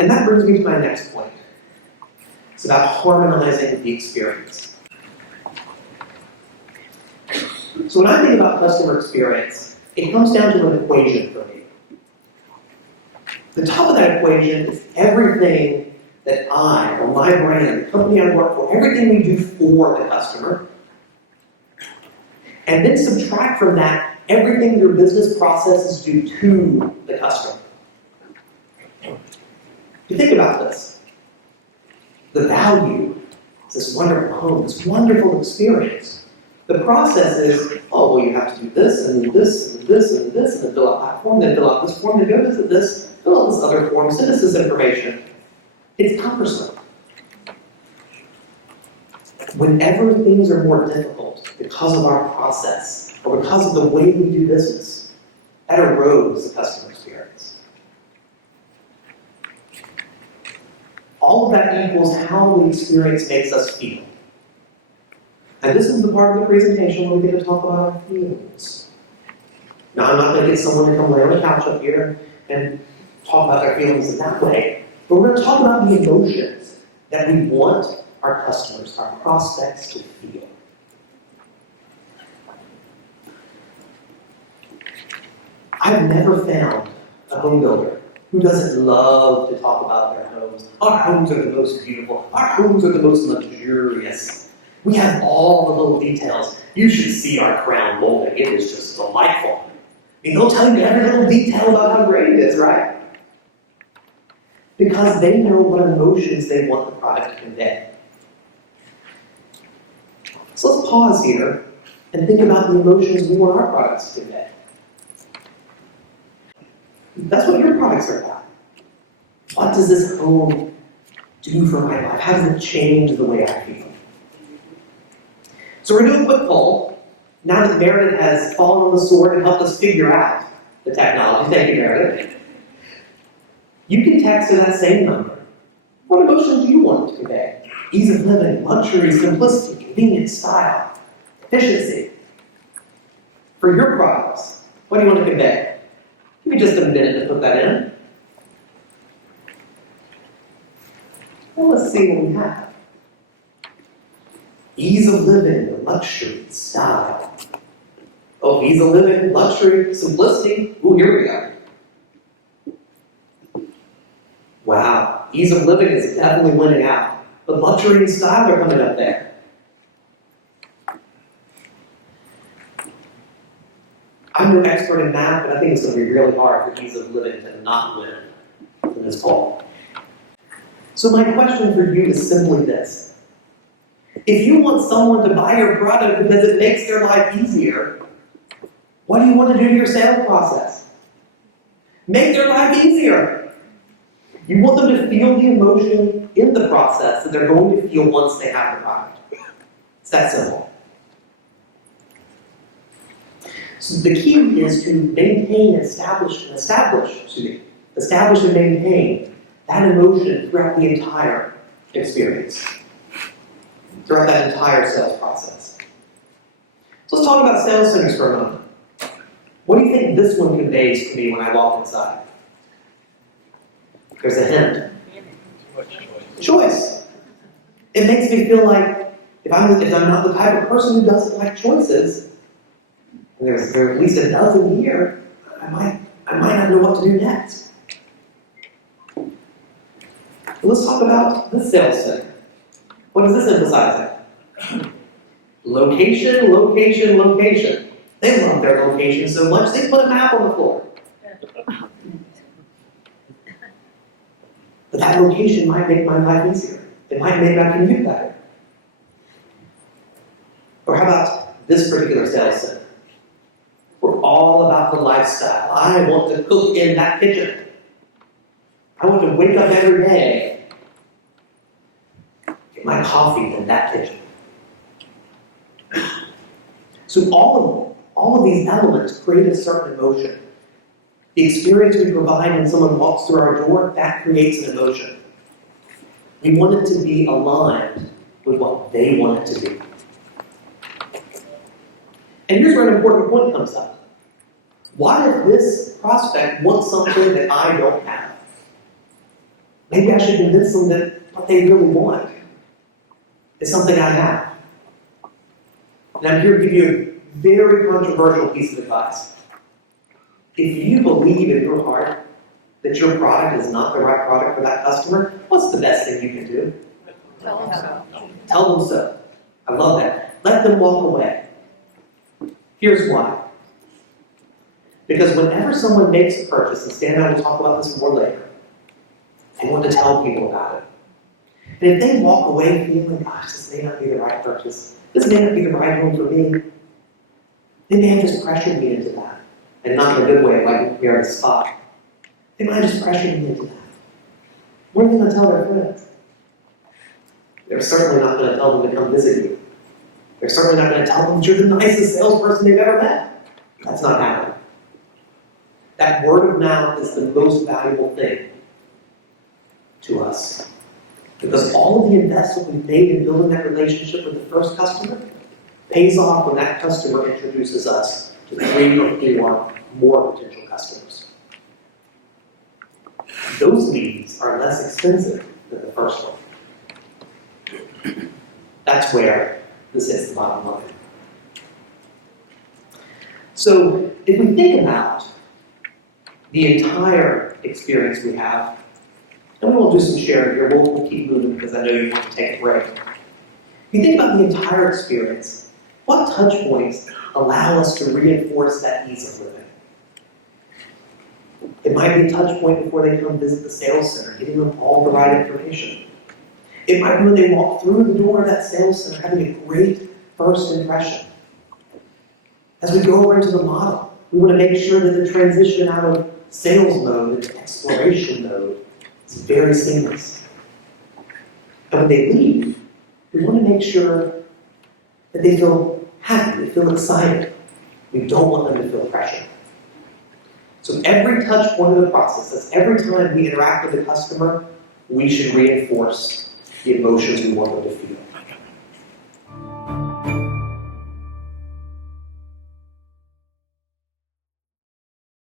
And that brings me to my next point. It's about harmonizing the experience. So when I think about customer experience, it comes down to an equation for me. The top of that equation is everything that I, or my brand, the company I work for, everything we do for the customer, and then subtract from that everything your business processes do to the customer. You think about this. The value is this wonderful home, this wonderful experience. The process is, oh, well, you have to do this, and this, and this, and this, and then fill out that form, then fill out this form, then go visit this, fill out this other form, send us this information. It's cumbersome. Whenever things are more difficult because of our process, or because of the way we do business, that erodes the customer experience. All of that equals how the experience makes us feel. And this is the part of the presentation where we get to talk about our feelings. Now, I'm not going to get someone to come lay on the couch up here and talk about their feelings in that way, but we're going to talk about the emotions that we want our customers, our prospects to feel. I've never found a home builder who doesn't love to talk about their homes. Our homes are the most beautiful. Our homes are the most luxurious. We have all the little details. You should see our crown molding. It is just delightful. I mean, they'll tell you every little detail about how great it is, right? Because they know what emotions they want the product to convey. So let's pause here and think about the emotions we want our products to convey. That's what your products are about. What does this home do for my life? How does it change the way I feel? So we're going to do a quick poll. Now that Meredith has fallen on the sword and helped us figure out the technology, thank you, Meredith. You can text to that same number. What emotions do you want to convey? Ease of living, luxury, simplicity, convenience, style, efficiency. For your products, what do you want to convey? Give me just a minute to put that in. Well, let's see what we have. Ease of living, luxury, style. Oh, ease of living, luxury, simplicity. Ooh, here we go. Wow, ease of living is definitely winning out. But luxury and style are coming up there. I'm no expert in math, but I think it's going to be really hard for ease of living to not win in this poll. So my question for you is simply this. If you want someone to buy your product because it makes their life easier, what do you want to do to your sales process? Make their life easier. You want them to feel the emotion in the process that they're going to feel once they have the product. It's that simple. So the key is to maintain, establish and maintain that emotion throughout the entire experience, throughout that entire sales process. So let's talk about sales centers for a moment. What do you think this one conveys to me when I walk inside? There's a hint. Choice. It makes me feel like if I'm not the type of person who doesn't like choices, and there are at least a dozen here, I might not know what to do next. Let's talk about the sales center. What does this emphasize? Location, location, location. They love their location so much, they put a map on the floor. But that location might make my life easier. It might make my commute better. Or how about this particular sales center? We're all about the lifestyle. I want to cook in that kitchen. I want to wake up every day, get my coffee in that kitchen. So all of these elements create a certain emotion. The experience we provide when someone walks through our door, that creates an emotion. We want it to be aligned with what they want it to be. And here's where an important point comes up. What if this prospect wants something that I don't have? Maybe I should convince them that what they really want is something I have. And I'm here to give you a very controversial piece of advice. If you believe in your heart that your product is not the right product for that customer, what's the best thing you can do? Tell them so. Tell them so. I love that. Let them walk away. Here's why. Because whenever someone makes a purchase, and Stan and I will talk about this more later, they want to tell people about it. And if they walk away feeling, gosh, this may not be the right purchase, this may not be the right home for me, they may have just pressured me into that. And not in a good way, like we're at a spot. They might have just pressured me into that. What are they going to tell their friends? They're certainly not going to tell them to come visit you. They're certainly not going to tell them that you're the nicest salesperson they've ever met. That's not happening. That word of mouth is the most valuable thing to us. Because all of the investment we've made in building that relationship with the first customer pays off when that customer introduces us to 3 or 4 more potential customers. Those leads are less expensive than the first one. That's where this hits the bottom line. So if we think about the entire experience we have, and we'll do some sharing here, we'll keep moving because I know you want to take a break. If you think about the entire experience, what touch points allow us to reinforce that ease of living? It might be a touch point before they come visit the sales center, giving them all the right information. It might be when they walk through the door of that sales center, having a great first impression. As we go over into the model, we want to make sure that the transition out of sales mode into exploration mode is very seamless. And when they leave, we want to make sure that they feel happy, they feel excited. We don't want them to feel pressure. So every touch point of the process, that's every time we interact with the customer, we should reinforce the emotions we want them to feel.